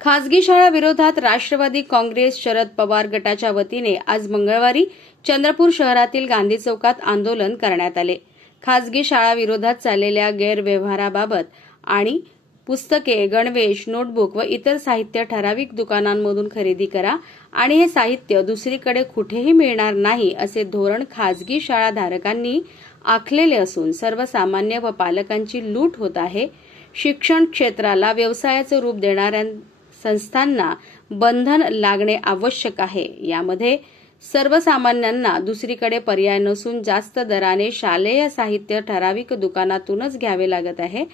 खासगी शाळा विरोधात राष्ट्रवादी काँग्रेस शरद पवार गटाच्या वतीने आज मंगळवारी चंद्रपूर शहरातील गांधी चौकात आंदोलन करण्यात आले. खासगी शाळा विरोधात चाललेल्या गैरव्यवहाराबाबत आणि पुस्तके गणवेश नोटबुक व इतर साहित्य ठराविक दुकानांमधून खरेदी करा आणि हे साहित्य दुसरीकडे कुठेही मिळणार नाही असे धोरण खासगी शाळा धारकांनी आखलेले असून सर्वसामान्य व पालकांची लूट होत आहे. शिक्षण क्षेत्राला व्यवसायाचं रूप देणाऱ्या संस्थांना बंधन लागणे आवश्यक आहे. यामध्ये सर्वसामान्यांना दुसरीकडे पर्याय नसून जास्त दराने शालेय साहित्य ठराविक दुकानातूनच घ्यावे लागत आहे.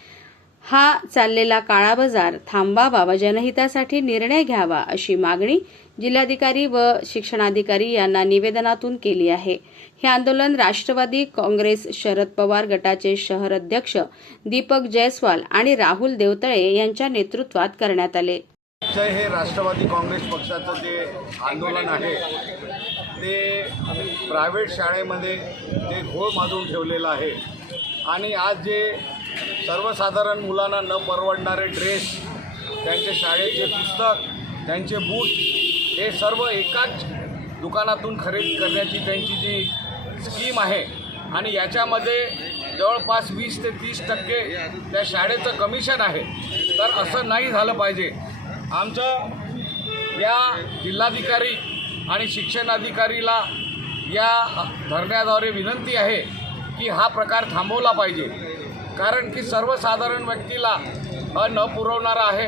हा चाललेला काळा बाजार थांबावा व जनहितासाठी निर्णय घ्यावा अशी मागणी जिल्हाधिकारी व शिक्षणाधिकारी यांना निवेदनातून केली आहे. हे आंदोलन राष्ट्रवादी काँग्रेस शरद पवार गटाचे शहर अध्यक्ष दीपक जयस्वाल आणि राहुल देवतळे यांच्या नेतृत्वात करण्यात आले. जय हे राष्ट्रवादी काँग्रेस पक्षाचं जे आंदोलन आहे ते प्रायव्हेट शाळेमध्ये ते घोळ माजून ठेवलेलं आहे आणि आज जे सर्वसाधारण मुलांना न परवडणारे ड्रेस त्यांचे शाळेचे पुस्तक त्यांचे बूट हे सर्व एकाच दुकानातून खरेदी करण्याची त्यांची जी स्कीम आहे आणि याच्यामध्ये जवळपास वीस ते तीस टक्के त्या शाळेचं कमिशन आहे तर असं नाही झालं पाहिजे. आमचं या जिल्हाधिकारी आणि शिक्षणाधिकारीला या धरण्याद्वारे विनंती आहे की हा प्रकार थांबवला पाहिजे. कारण की सर्वसाधारण व्यक्तीला अन्न न पुरवणारा आहे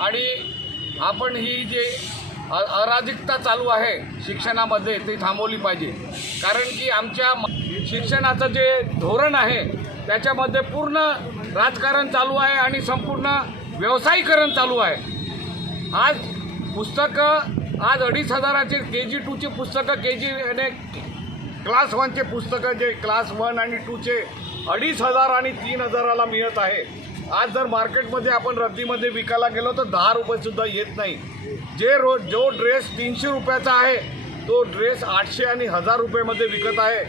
आणि आपण ही जे अराजकता चालू आहे शिक्षणामध्ये ते थांबवली पाहिजे. कारण की आमच्या म- शिक्षणाचं जे धोरण आहे त्याच्यामध्ये पूर्ण राजकारण चालू आहे आणि संपूर्ण व्यवसायीकरण चालू आहे. आज पुस्तकं आज अडीच हजाराचे के जी टूची पुस्तकं के जी आणि क्लास वनचे पुस्तकं जे क्लास वन आणि टूचे अडीच हजार आणि तीन हजाराला मिळत आहे. आज जर मार्केटमध्ये आपण रद्दीमध्ये विकायला गेलो तर दहा रुपयेसुद्धा येत नाही. जे रोज जो ड्रेस तीनशे रुपयाचा आहे तो ड्रेस आठशे आणि हजार रुपयेमध्ये विकत आहे.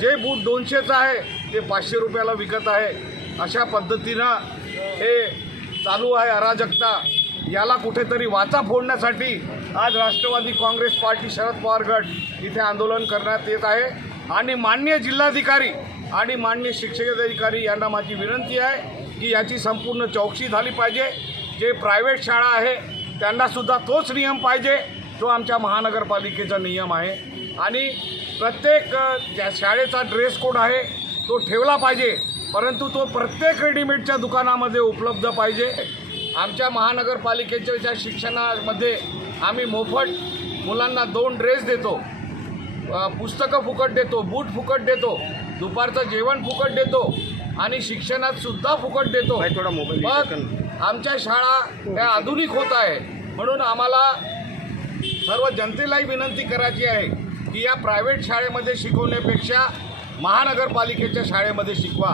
जे बूट दोनशेचं आहे ते पाचशे रुपयाला विकत आहे. अशा पद्धतीनं हे चालू आहे अराजकता. याला कुठेतरी वाचा फोडण्यासाठी आज राष्ट्रवादी काँग्रेस पार्टी शरद पवार गट इथे आंदोलन करण्यात येत आहे. आणि माननीय जिल्हाधिकारी आणि माननीय शिक्षकाधिकारी यांना माझी विनंती आहे की याची संपूर्ण चौकशी झाली पाहिजे. जे प्रायव्हेट शाळा आहे त्यांनासुद्धा तोच नियम पाहिजे जो आमच्या महानगरपालिकेचा नियम आहे. आणि प्रत्येक ज्या शाळेचा ड्रेस कोड आहे तो ठेवला पाहिजे. परंतु तो प्रत्येक रेडीमेडच्या दुकानामध्ये उपलब्ध पाहिजे. आमच्या महानगरपालिकेच्या ज्या शिक्षणामध्ये आम्ही मोफत मुलांना दोन ड्रेस देतो पुस्तकं फुकट देतो बूट फुकट देतो दुपारचं जेवण फुकट देतो आणि शिक्षणात सुद्धा फुकट देतो. मग आमच्या शाळा ह्या आधुनिक होत आहे. म्हणून आम्हाला सर्व जनतेलाही विनंती करायची आहे की या प्रायव्हेट शाळेमध्ये शिकवण्यापेक्षा महानगरपालिकेच्या शाळेमध्ये शिकवा.